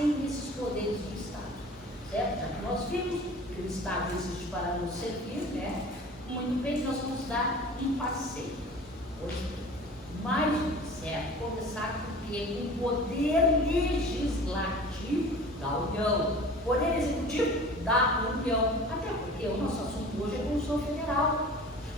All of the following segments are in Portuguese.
fazem esses poderes do Estado, certo? Já que nós vimos que o Estado existe para nos servir, né? Muito bem, nós vamos dar um passeio. Hoje, mais do que certo, começar com o poder legislativo da União, poder executivo da União, até porque o nosso assunto hoje é a Constituição Federal.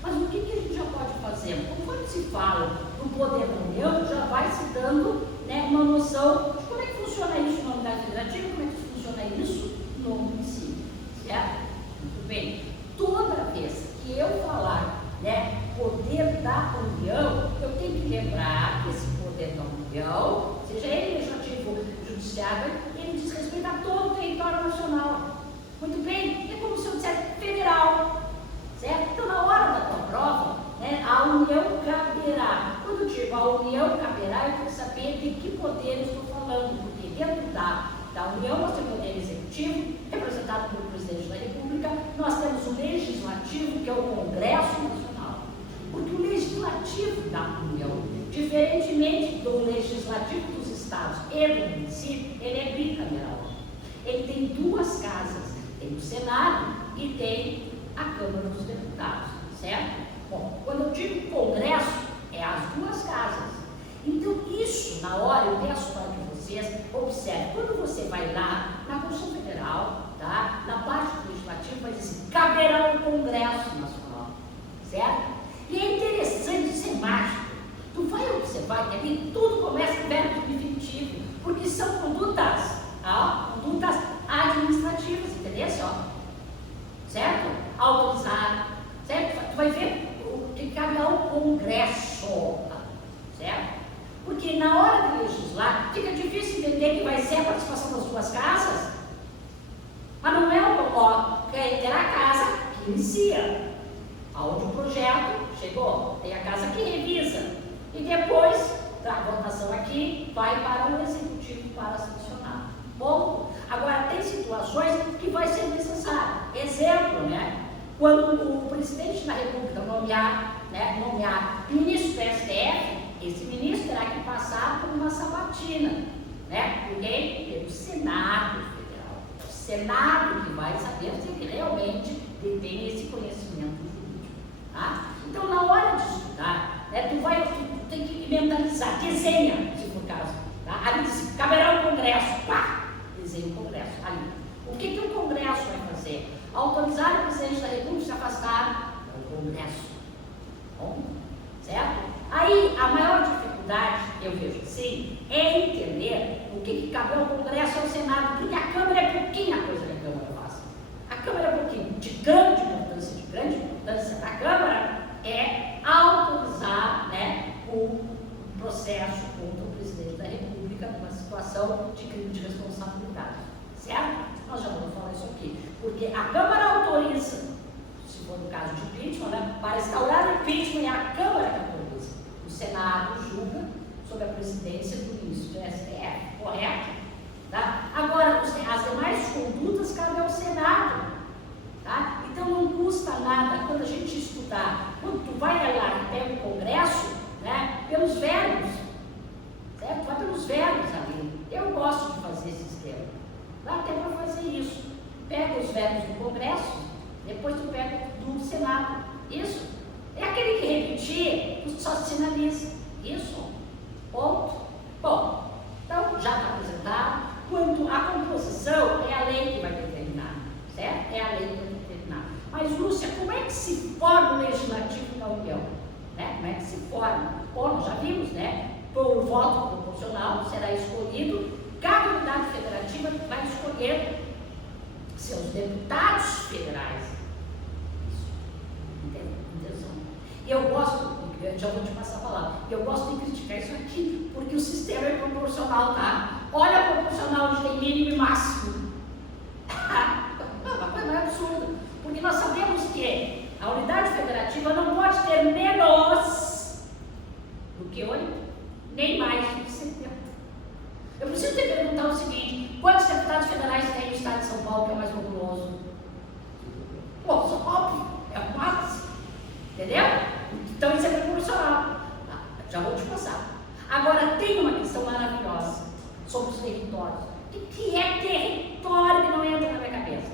Mas o que a gente já pode fazer? Quando se fala do poder da União, já vai se dando, né, uma noção de como é que funciona isso na unidade federativa, como é que funciona isso no município, certo? Muito bem. Toda vez que eu falar, né, poder da União, eu tenho que lembrar que esse poder da União, seja ele legislativo, judiciário, ele diz respeito a todo o território nacional. Muito bem? É como se eu dissesse federal. Certo? Então, na hora da tua prova, né, a União caberá. Quando eu digo a União caberá, eu tenho que saber de que poder eu estou falando, porque dentro da União nós temos o poder executivo, representado pelo Presidente da República, nós temos o Legislativo, que é o Congresso Nacional. Porque o Legislativo da União, diferentemente do Legislativo dos Estados e do município, ele é bicameral. Ele tem duas casas, tem o Senado e tem a Câmara dos Deputados, certo? Bom, quando eu digo Congresso, é as duas casas. Então, isso, na hora, eu peço para que vocês observem. Quando você vai lá na Constituição Federal, tá? Na parte do Legislativo, vai dizer assim, caberá o Congresso Nacional, certo? E é interessante, isso é mágico. Tu vai observar que ali tudo começa com verbo subjuntivo, porque são condutas, condutas administrativas, entendeu? Certo? Autorizar, certo? Tu vai ver o que cabe ao Congresso, certo? Porque na hora de legislar, fica difícil entender que vai ser a participação das duas casas, mas não é o que terá a casa que inicia, aonde o projeto chegou, tem a casa que revisa, e depois da votação aqui, vai para o executivo para sancionar. Bom, agora tem situações que vai ser necessário. Exemplo, né? Quando o presidente da República nomear ministro do STF, esse ministro terá que passar por uma sabatina, né? Por quem? Pelo Senado Federal. O Senado que vai saber se ele realmente detém esse conhecimento jurídico. Tá? Então, na hora de estudar, né, tu tem que mentalizar, desenha, se for o caso. Tá? Ali diz, caberá o Congresso, pá! Desenha o Congresso ali. O que o Congresso vai fazer? Autorizar o presidente da República a se afastar do Congresso. Bom, certo? Aí, a maior dificuldade, eu vejo assim, é entender o que cabe ao Congresso e ao Senado, porque a Câmara é pouquinha coisa que a Câmara faz. A Câmara é pouquinho, de grande importância da Câmara é autorizar, né, o processo contra o presidente da República numa situação de crime de responsabilidade. Certo? Nós já vamos falar isso aqui. Porque a Câmara autoriza, se for no caso de impeachment, né, para instaurar o impeachment, é a Câmara que autoriza. O Senado julga sob a presidência do ministro do STF, correto? Tá? Agora, as demais condutas cabem ao Senado. Tá? Então, não custa nada quando a gente estudar. Quando tu vai lá e pega o Congresso, né, pelos verbos, certo? Vai pelos verbos ali. Eu gosto de fazer esse esquema. Dá até para fazer isso. Pega os verbos do Congresso, depois tu pega do Senado. Isso. É aquele que repetir, tu só sinaliza. Isso. Ponto. Bom, então já está apresentado. Quanto à composição, é a lei que vai determinar. Certo? É a lei que vai determinar. Mas, Lúcia, como é que se forma o Legislativo da União? Né? Como é que se forma? Bom, nós já vimos, né? Por voto proporcional será escolhido. Cada unidade federativa vai escolher seus deputados federais. Isso. Entendeu? E eu gosto, já vou te passar a palavra, eu gosto de criticar isso aqui, porque o sistema é proporcional, tá? Olha a proporcional onde tem mínimo e máximo. Uma coisa mais absurda. Porque nós sabemos que a unidade federativa não pode ter menos do que 8, nem mais do que 70. Eu preciso te perguntar o seguinte: quantos deputados federais tem no estado de São Paulo, que é o mais populoso? Bom, São Paulo é o máximo. Entendeu? Então isso é proporcional. Já vou te passar. Agora, tem uma questão maravilhosa sobre os territórios. O que é território que não entra na minha cabeça?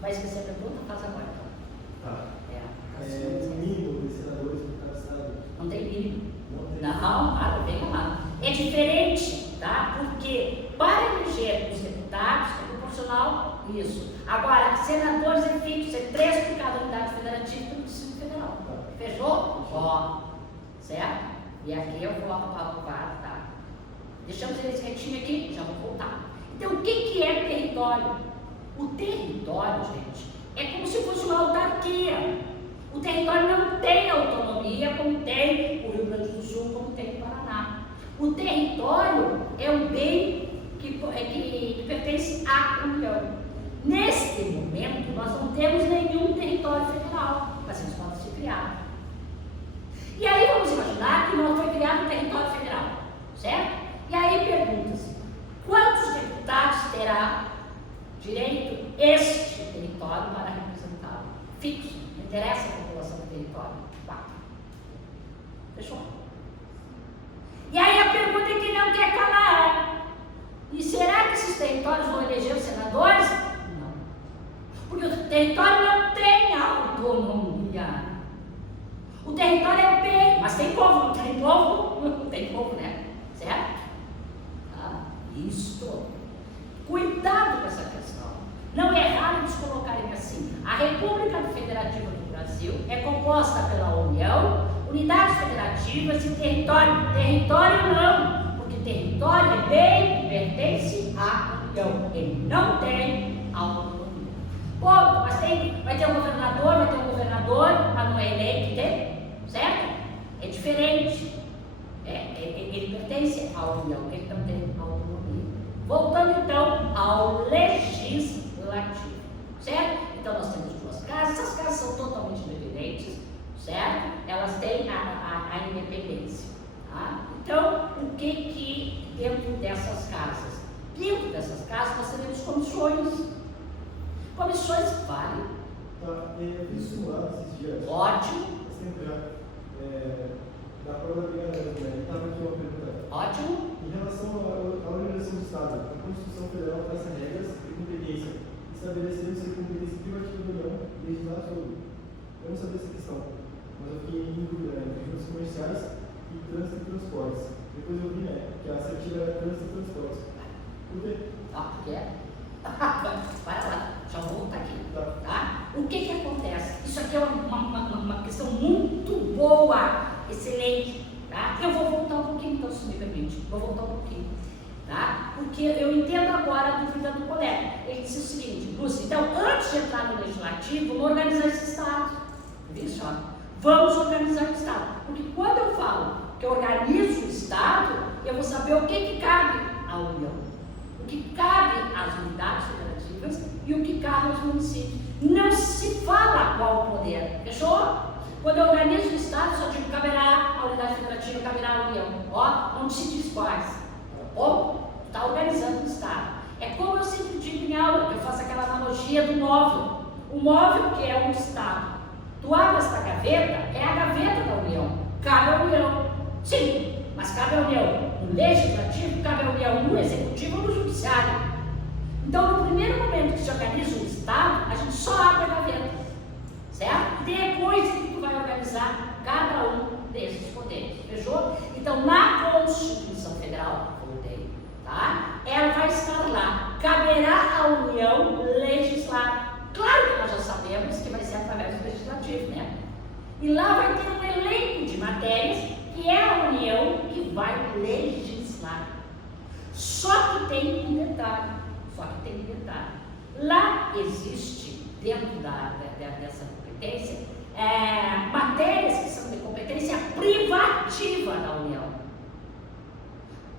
Vai esquecer a pergunta? Faz agora então. Tá. O mínimo de senadores por cada estado. Não tem mínimo. Não, vem lá. É diferente, tá? Porque para eleger os deputados é proporcional isso. Agora, senadores é fixo, é 3 por cada unidade federativa do Distrito Federal. Fechou? Ó, certo? E aqui eu vou arrumar, tá? Deixamos eles retinho aqui, já vou voltar. Então, o que é território? O território, gente, é como se fosse uma autarquia. O território não tem autonomia como tem o Rio Grande do Sul, como tem o Paraná. O território é um bem que pertence à União. Neste momento, nós não temos nenhum território federal, mas eles podem ser criados. E aí vamos imaginar que não foi criado um território federal, certo? E aí pergunta-se, quantos deputados terá direito este território para representá-lo? Fixo, não interessa a população do território. 4. Fechou? E aí a pergunta é que não quer calar. E será que esses territórios vão eleger os senadores? Não. Porque o território não tem autonomia. O território é bem, mas tem povo, não tem povo? Não tem povo, né? Certo? Isto. Cuidado com essa questão. Não é errado eles colocarem assim. A República Federativa do Brasil é composta pela União, unidades federativas e território. Território não, porque território é bem que pertence à União. Ele não tem autonomia. Ponto. Mas vai ter um governador, mas não é eleito, tem? Certo? É diferente. Ele pertence à União, ele não tem autonomia. Voltando então ao legislativo, certo? Então nós temos 2 casas, essas casas são totalmente independentes, certo? Elas têm a independência, tá? Então, o que dentro dessas casas? Dentro dessas casas nós temos comissões. Comissões valem. Eu fiz simulado esses dias. Ótimo. Sempre já. Da prova da brigadeira, estava aqui uma pergunta. Ótimo. Em relação à organização do Estado, a Constituição Federal traça regras de competência, estabelecendo ser competência privativa da União e legislar sobre. Eu não sabia essa questão, mas eu fiquei em dúvida entre juros comerciais e trânsito e transportes. Depois eu vi, que a assertiva era trânsito e transportes. Por quê? Porque para lá, já vou voltar aqui. Tá? O que acontece? Isso aqui é uma questão muito boa, excelente. Tá? Eu vou voltar um pouquinho, então, se me permite. Vou voltar um pouquinho. Tá? Porque eu entendo agora a dúvida do colega. Ele disse o seguinte, Lúcia, então, antes de entrar no legislativo, vamos organizar esse Estado. Viu só? Vamos organizar o Estado. Porque quando eu falo que eu organizo o Estado, eu vou saber o que cabe à União, o que cabe às unidades federativas e o que cabe aos municípios. Não se fala qual o poder. Fechou? Quando eu organizo o Estado, só digo caberá a unidade federativa, caberá a União. Ó, não se diz quais. Ou está organizando o Estado. É como eu sempre digo em aula, eu faço aquela analogia do móvel. O móvel que é um Estado. Tu abre esta gaveta, é a gaveta da União. Cabe à União. Sim, mas cabe à União no Legislativo, cabe à União no Executivo ou no Judiciário. Então, no primeiro momento que se organiza o Estado, a gente só abre a gaveta. Certo? Depois é que tu vai organizar cada um desses poderes. Fechou? Então, na Constituição Federal, tá? Ela vai estar lá. Caberá à União legislar. Claro que nós já sabemos que vai ser através do Legislativo, né? E lá vai ter um elenco de matérias que é a União que vai legislar. Só que tem um detalhe. Lá existe, dentro dessa competência, matérias que são de competência privativa da União.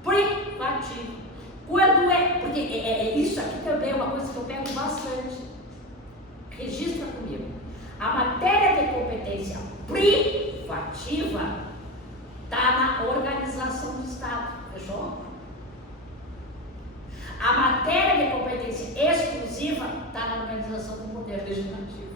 Privativa. Porque isso aqui também é uma coisa que eu pego bastante. Registra comigo. A matéria de competência privativa está na organização do Estado. Fechou? A matéria de competência exclusiva está na organização do Poder Legislativo.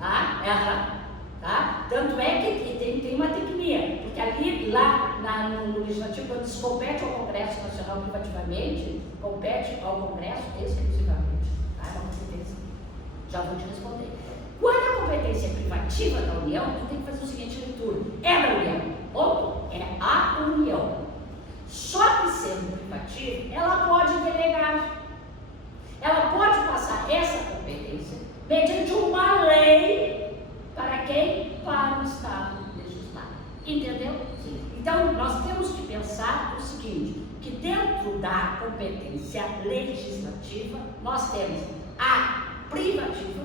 Tá? Tanto é que tem uma tecnia, porque ali, lá no Legislativo, quando diz compete ao Congresso Nacional privativamente, compete ao Congresso exclusivamente. Tá? É uma competência. Já vou te responder. Quando a competência é privativa da União, tu tem que fazer o seguinte leitura. É da União. Ponto. É a União. Só que sendo privativa, ela pode delegar. Ela pode passar essa competência mediante uma lei para quem? Para o Estado legislar. Entendeu? Sim. Então, nós temos que pensar o seguinte, que dentro da competência legislativa, nós temos a privativa,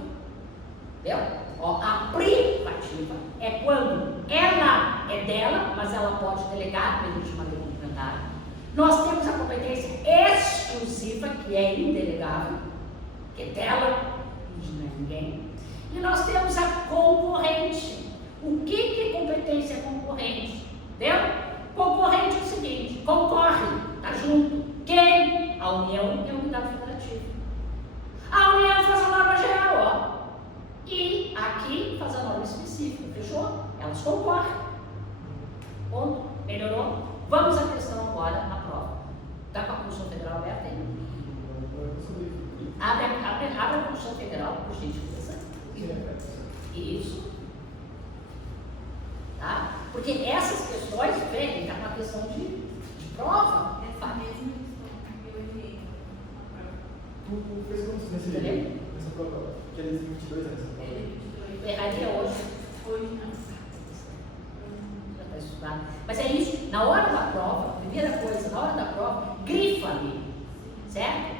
entendeu? Ó, a privativa é quando ela é dela, mas ela pode delegar mediante uma lei complementar. Nós temos a competência exclusiva, que é indelegável, que é dela, não é ninguém. E nós temos a concorrente. O que é competência concorrente? Entendeu? Concorrente é o seguinte, concorre, está junto. Quem? A União e a Unidade Federativa. A União faz a norma geral, ó. E aqui faz a norma específica, fechou? Elas concorrem. Ponto. Melhorou? Vamos à questão agora na prova. Está com a Constituição Federal aberta aí? Abre a Constituição Federal, por gentileza. Isso. Tá? Porque essas questões, vem, está com a questão de prova. Essa mesma questão que eu enviei na prova. Tu fez como nessa prova? Que eles 22 anos. Eu erraria hoje. Hoje não. Já está estudado. Mas é isso. Na hora da prova, primeira coisa, na hora da prova, grifa ali. Certo?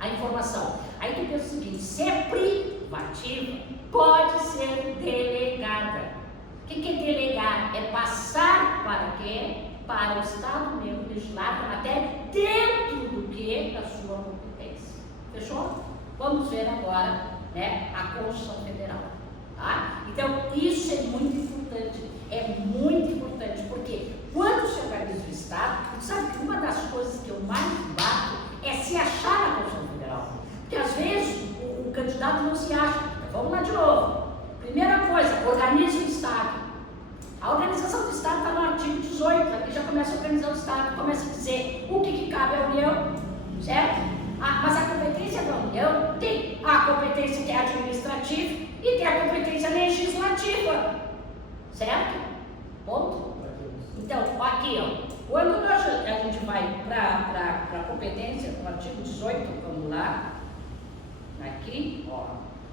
A informação. Aí tu pensa o seguinte, se é privativa, pode ser delegada. O que é delegar? É passar para quê? Para o Estado mesmo legislar, até dentro do que? Da sua competência. Fechou? Vamos ver agora, né, a Constituição Federal. Tá? Então, isso é muito importante. É muito importante, porque quando se organiza o Estado, sabe que uma das coisas que eu mais bato é se achar na Constituição Federal. Porque às vezes o candidato não se acha. Vamos lá de novo. Primeira coisa, organiza o Estado. A organização do Estado está no artigo 18, aqui já começa a organizar o Estado, começa a dizer o que cabe à União, certo? Mas a competência da União tem a competência que é administrativa e tem a competência legislativa, certo? Ponto? Então, aqui, ó, quando a gente vai para a competência, no artigo 18, vamos lá, aqui, ó,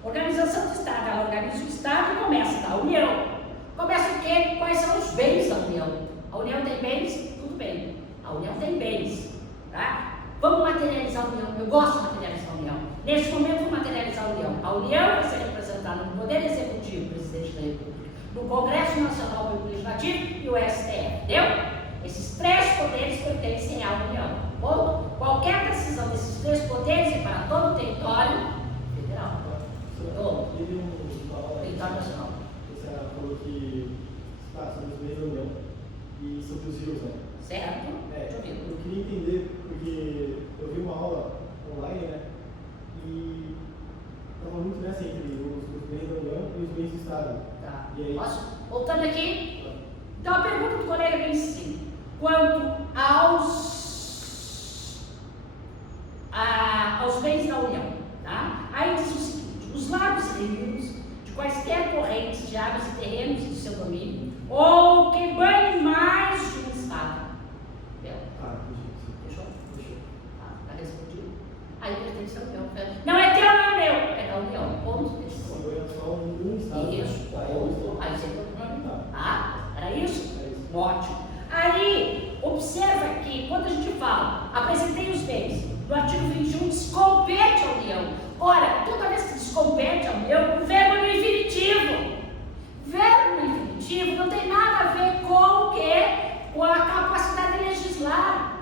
organização do Estado, ela organiza o Estado e começa da União. Começa o quê? Quais são os bens da União? A União tem bens? Tudo bem. A União tem bens, tá? Vamos materializar a União. Eu gosto de materializar a União. Neste momento, vamos materializar a União. A União vai ser representada no Poder Executivo, Presidente da República, no Congresso Nacional do Legislativo e o STF, entendeu? Esses três poderes pertencem à União. Ponto. Qualquer decisão desses três poderes é para todo o território federal. Território nacional. Você falou que está sobre os bens da União e sobre os rios, né? Certo? Eu queria entender, porque eu vi uma aula online, né? E estava muito nessa entre os bens da União e os bens do Estado. Tá. E aí, Posso? Voltando aqui. Então, a pergunta do colega bem simples. Quanto aos bens da União, tá? Aí diz o seguinte, os lagos e rios de quaisquer correntes de águas e terrenos de seu domínio, ou que banhem mais de um Estado. Entendeu? Fechou? Tá respondido? Aí pertence à União. Não é teu, não é meu. É da União. Ponto. só um Estado. Isso. Aí você Tá. Ah, era isso? É isso. Ótimo. Aí, observa que quando a gente fala, apresentei os bens, no artigo 21 diz compete à União. Ora, toda vez que diz compete à União, o verbo é no infinitivo. Verbo no infinitivo não tem nada a ver com o quê? Com a capacidade de legislar.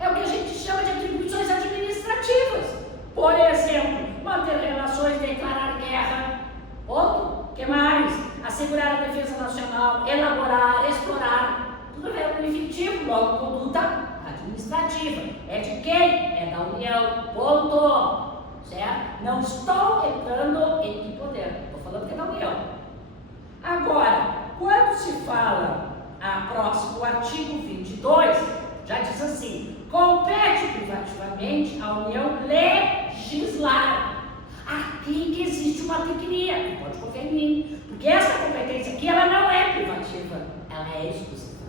É o que a gente chama de atribuições administrativas. Por exemplo, manter relações, declarar guerra. Ponto. O que mais? Assegurar a defesa nacional, elaborar, explorar. Tudo verbo no infinitivo, logo conduta administrativa. É de quem? É da União. Ponto. Certo? Não estou entrando em que poder. Estou falando que é da União. Agora, quando se fala próximo, o artigo 22 já diz assim: compete privativamente à União legislar. Aqui que existe uma tecnia, pode confiar em mim, porque essa competência aqui, ela não é privativa, ela é exclusiva.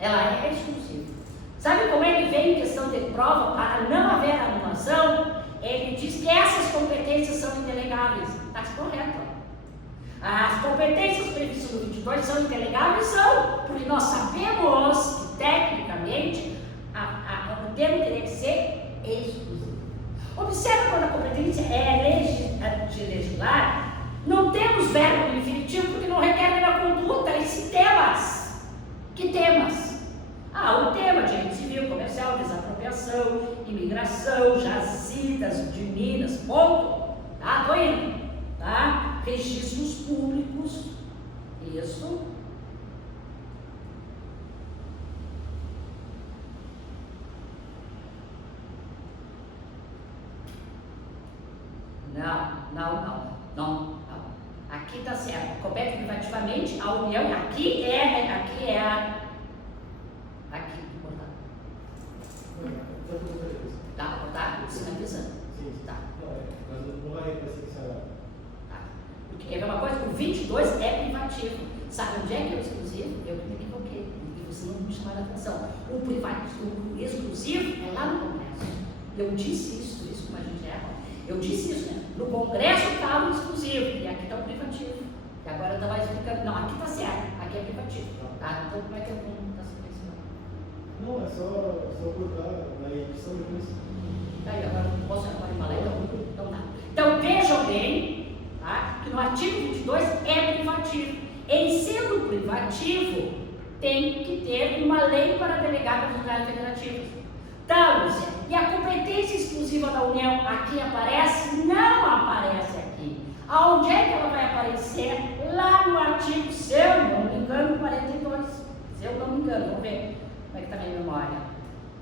Ela é exclusiva. Sabe como ele vem em questão de prova para não haver anulação? Ele diz que essas competências são indelegáveis. Está correto. As competências previstas no 22 são indelegáveis? São, porque nós sabemos que, tecnicamente, o termo teria que ser exclusivo. Observe quando a competência é de legislar, não temos verbo no infinitivo porque não requer nenhuma conduta, e sim temas. Que temas? O tema de direito civil, comercial, desapropriação, imigração, jazidas de Minas, ponto. Tá? Tô indo. Tá? Registros públicos. Isso. Não. Aqui está certo. Compete privativamente a União. Aqui é aqui, cortar. Dá para cortar? Sinalizando. Sim. Tá. Mas não vai ser. Tá. Porque quer ver uma coisa? O 22 é privativo. Sabe onde é que é o exclusivo? Eu que me equivoquei. E você não me chamaram a atenção. O exclusivo é lá no Congresso. Eu disse isso como a gente erra. Eu disse isso, né? No Congresso está o exclusivo, e aqui está o privativo. E agora eu estava explicando, não, aqui está certo, aqui é privativo. Tá? Então como é que eu vou mudar essa questão? Não, é só cortar na edição depois. Tá aí, agora não posso agora embalar, então tá. Então vejam bem, tá? Que no artigo 22 é privativo. Em sendo privativo, tem que ter uma lei para delegar para as unidades federativas. Tá, Lúcia? E a competência exclusiva da União aqui aparece? Não aparece aqui. Aonde é que ela vai aparecer? Lá no artigo, se eu não me engano, 42. Se eu não me engano, vamos ver como é que está a minha memória.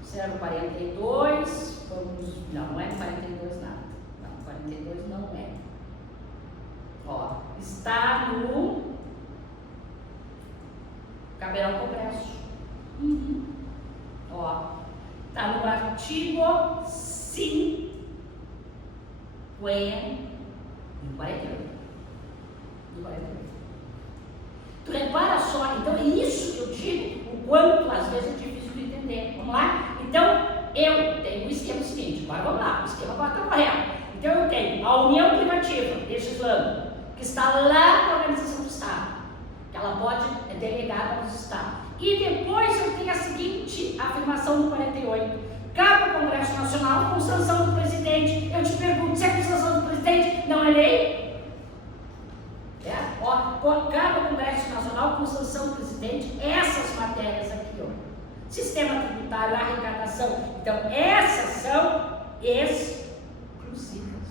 Se era no 42, vamos... Não é no 42 nada. Não, 42 não é. Ó, está no... Caberá ao Congresso. Ó. Está no artigo 50 do 48. Tu repara só, então é isso que eu digo, o quanto às vezes é difícil de entender. Vamos lá? Então, eu tenho um esquema seguinte, agora vamos lá, o esquema agora está correto. Então eu tenho a União Privativa, legislando, que está lá na Organização do Estado, que ela pode delegar para os Estados. E depois eu tenho a seguinte afirmação do 48. Cabe ao Congresso Nacional com sanção do presidente. Eu te pergunto, se é com sanção do presidente, não é lei? Cabe ao Congresso Nacional com sanção do presidente essas matérias aqui, ó. Sistema tributário, arrecadação. Então, essas são exclusivas.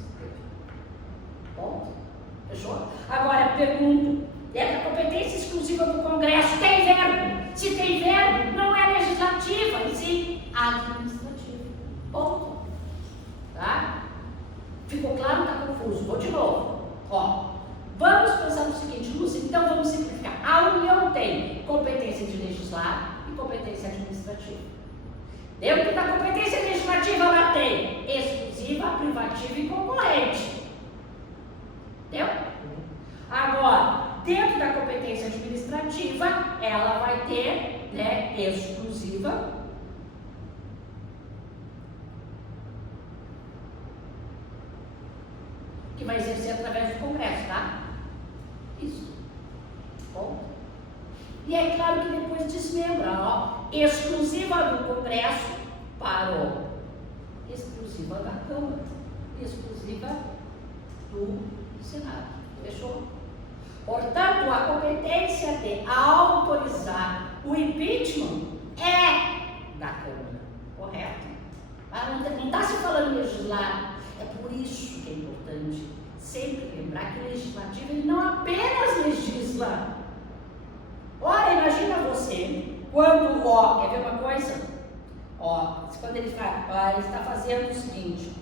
Ponto. Fechou? Agora, pergunto, é a competência exclusiva do Congresso tem verbo? Se tem verbo, não é legislativa, e sim administrativa. Ponto. Tá? Ficou claro? Está confuso? Vou de novo. Ó, vamos pensar no seguinte, Lúcia, então vamos simplificar. A União tem competência de legislar e competência administrativa. Dentro da competência legislativa, ela tem exclusiva, privativa e concorrente. Entendeu? Agora, dentro da competência administrativa, ela vai ter, né, exclusiva, que vai exercer através do Congresso, tá? Isso. Bom. E é claro que depois desmembra, ó, exclusiva do Congresso parou, exclusiva da Câmara, exclusiva do Senado. Fechou? Portanto, a competência de autorizar o impeachment é da Câmara, correto? Não está se falando legislar. É por isso que é importante sempre lembrar que o legislativo ele não apenas legisla. Ora, imagina você, quando, ó, quer ver uma coisa? Ó, quando ele está fazendo o seguinte,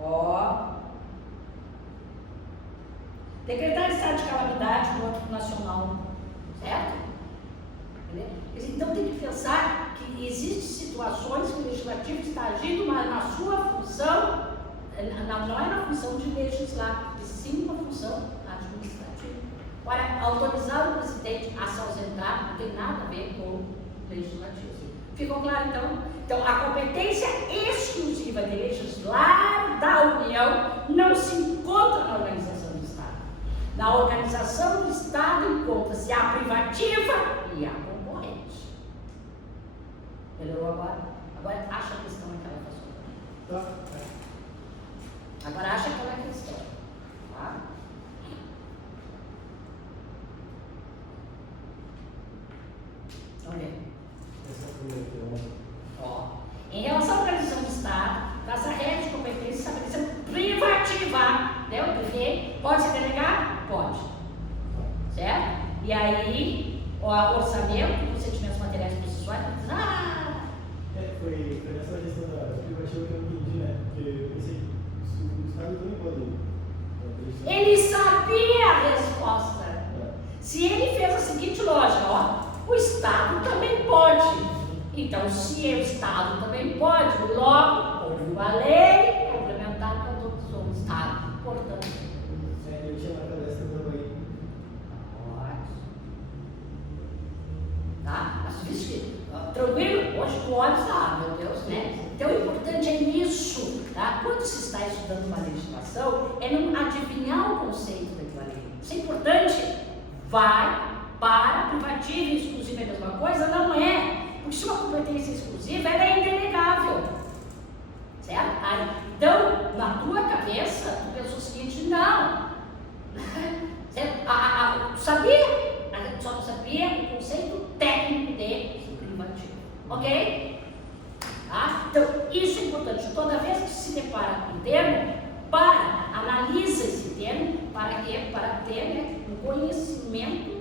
ó, decretar estado de calamidade no âmbito nacional, certo? Entendeu? Então tem que pensar que existem situações que o legislativo está agindo, mas na sua função, não é na função de legislar, e sim na função administrativa. Ora, autorizar o presidente a se ausentar não tem nada a ver com o legislativo. Ficou claro, então? Então, a competência exclusiva de legislar da União não se encontra na organização do Estado. Na organização do Estado encontra-se a privativa e a concorrente. Melhorou agora? Agora acha a questão que ela passou. Tá. Agora acha aquela questão. Tá? Vamos ver. Essa é a primeira pergunta. Ó, em relação à organização do Estado, nossa regra de competência estabeleceu privativar, né? O prefeito pode ser delegado? Pode. Certo? E aí, o orçamento, procedimentos materiais processuais, Foi nessa questão da privativa que eu não entendi, né? Porque eu pensei que o Estado também pode. Ele sabia a resposta. Se ele fez a seguinte lógica, ó, o Estado também pode. Então, se o Estado também pode, logo, houve uma lei complementar para todos os Estados. Portanto, Eu tinha na cabeça também. Tá? Mas vixe, tranquilo? Hoje tu olha e fala, meu Deus, né? Então, o importante é nisso, tá? Quando se está estudando uma legislação, é não adivinhar o conceito daquela lei. Isso é importante. Vai para privativa e exclusiva é a mesma coisa? Não é. Porque se uma competência exclusiva, ela é indelegável. Certo? Aí, então, na tua cabeça, tu pensou o seguinte, não. Certo? Sabia? A gente só não sabia o conceito técnico de privativo. Ok? Tá? Então, isso é importante. Toda vez que se depara com um termo, analisa esse termo, para quê? Para ter, né, um conhecimento